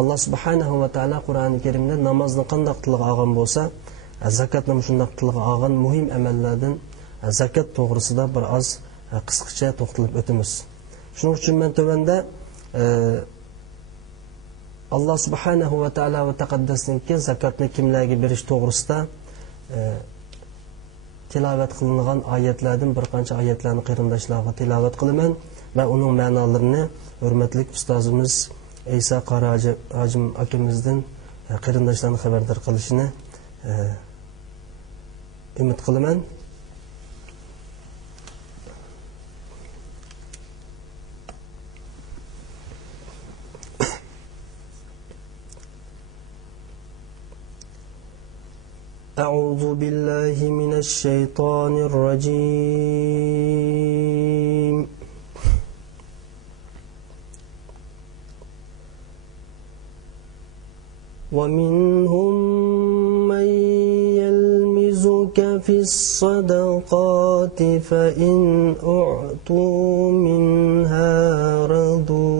Allah subhanahu va taala Qur'oni Karimda namozni qanday qilib olgan bo'lsa, zakatni shunday qilib olgan muhim amallardan zakat to'g'risida bir oz qisqacha to'xtalib o'tamiz. Shuning uchun men tövanda Allah subhanahu va taala va taqaddasniki zakatni kimlarga berish to'g'risida tilovat qilingan oyatlardan bir qancha oyatlarni qarindoshlarga tilovat qilaman va uning ma'nolarini hurmatli ustozimiz Eysa Qarajim akimizdan qarindoshlarni xabardor qilishini umid qilaman. أعوذ بالله من الشيطان الرجيم. ومنهم من يلمزك في الصدقات فإن أعطوا منها رضوا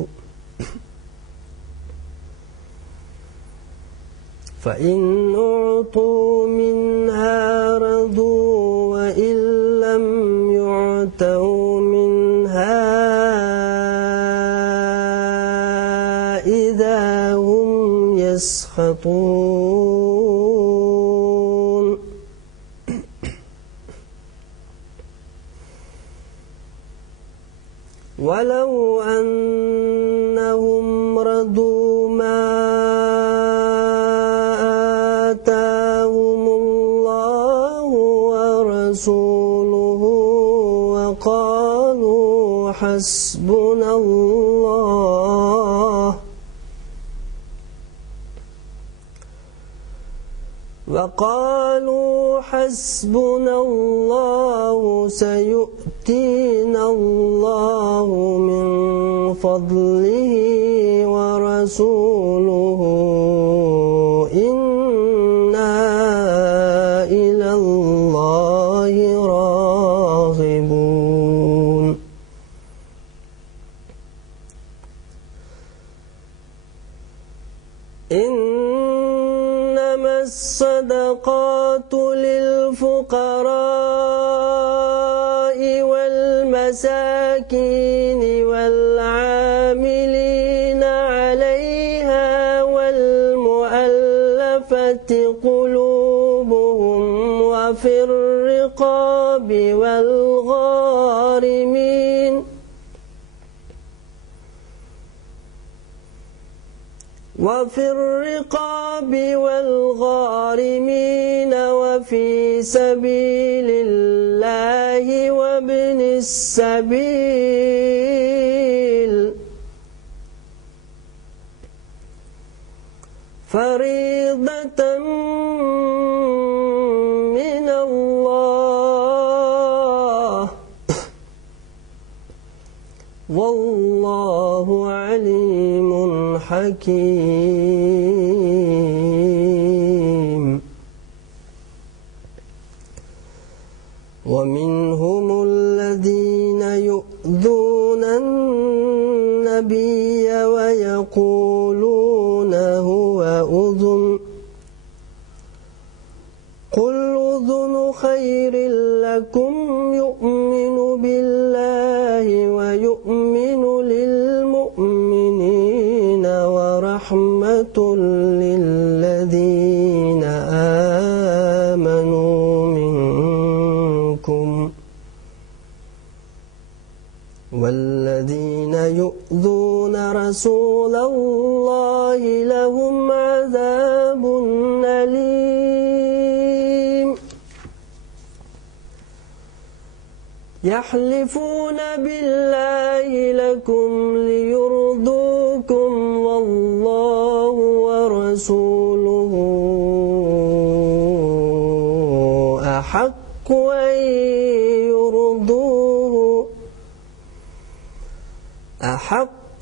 وإن لم يعطوا منها إذا هم يسخطون. ولو أنهم رضوا ما آتاهم الله ورسوله وقالوا حسبنا الله سيؤتينا الله من فضله ورسوله إنا إلى الله راغبون. إنما الصدقات للفقراء والمساكين والعاملين عليها والمؤلفة قلوبهم وفي الرقاب والغارمين وفي سبيل الله وابن السبيل فريضة من الله والله عليم حكيم. ومنهم الذين يؤذون النبي ويقولون هو أذن قل أذن خير لكم يؤمن بالله ويؤمن للمؤمنين ورحمة للذين آمنوا منكم والذين يؤذون رسول الله لهم عذاب أليم. يحلفون بالله لكم ليرضوكم والله ورسوله أحق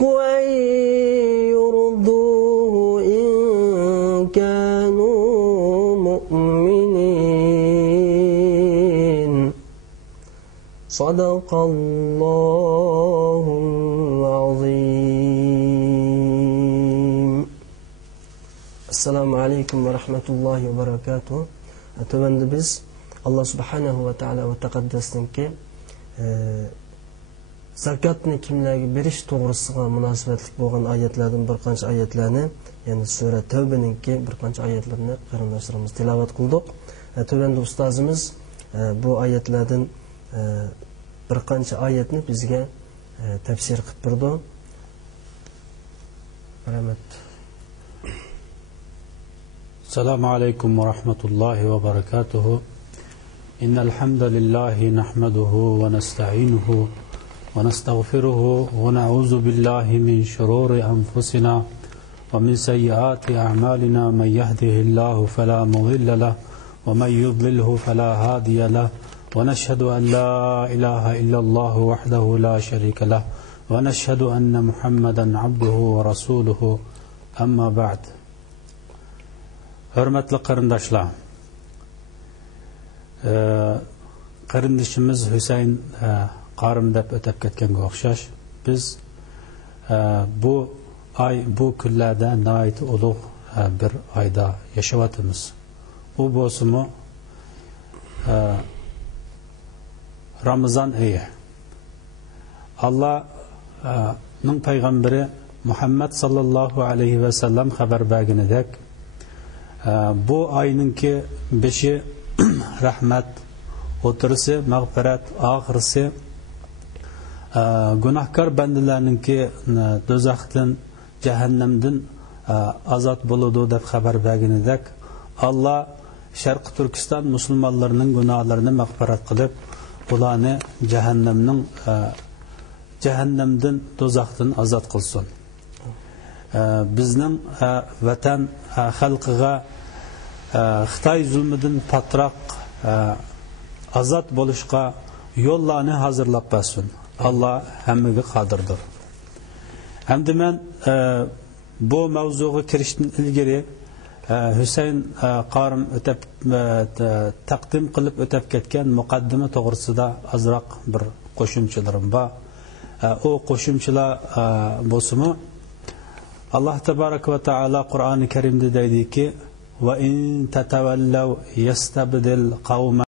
أن يرضوه إن كانوا مؤمنين. صدق الله العظيم. Assalomu alaykum va rahmatullohi va barakatuh. Tövəndə biz Allah subhanahu va taala va taqaddasninki zakatni kimlarga berish to'g'risiga munosabatli bo'lgan oyatlardan bir qancha oyatlarni, ya'ni sura Tavbaninki bir qancha oyatlarni qarindoshlarimiz tilovat qildik. Tövəndə ustozimiz bu oyatlardan bir qancha oyatni bizga tafsir qilib turdi. Rahmat. السلام عليكم ورحمة الله وبركاته. إن الحمد لله نحمده ونستعينه ونستغفره ونعوذ بالله من شرور أنفسنا ومن سيئات أعمالنا. من يهده الله فلا مضل له ومن يضلله فلا هادي له. ونشهد أن لا إله إلا الله وحده لا شريك له ونشهد أن محمدا عبده ورسوله. أما بعد. Hürmetli qarindoshlar, qarindoshimiz Husayn Qarim deb o'tib ketganga o'xshash, biz bu ay, bu kunlarda nihoyat ulug' bir oyda yashayotimiz. U bo'lsa-mu Ramazon oyi. Allohning payg'ambari Muhammad sallallohu alayhi va sallam xabar berganidek, bu ayninki beshi rahmat, o'tirisi mag'firat, oxirisi gunohkor bandalarninki do'zaxdan, jahannamdan azod bo'ladi deb xabar berganidek, Alloh Sharq Turkiston musulmonlarining gunohlarini mag'firat qilib, ularni jahannamdan, do'zaxdan azod qilsin. Bizning vatan xalqiga Xitoy zulmidan patroq azod bo'lishga yo'llarni hozirlab bersin. Alloh hammaga qodirdir. Hamda men bu mavzuga kirishdan ilgari Husayn Qarim o'tib taqdim qilib o'tib ketgan muqaddima to'g'risida azroq bir qo'shimchalarim bor. O qo'shimchalar bo'lsa-mu, Allah Tebarek ve Teala Kur'an-ı Kerim'de dedi ki: "Ve in tatawallaw yastabdil qawman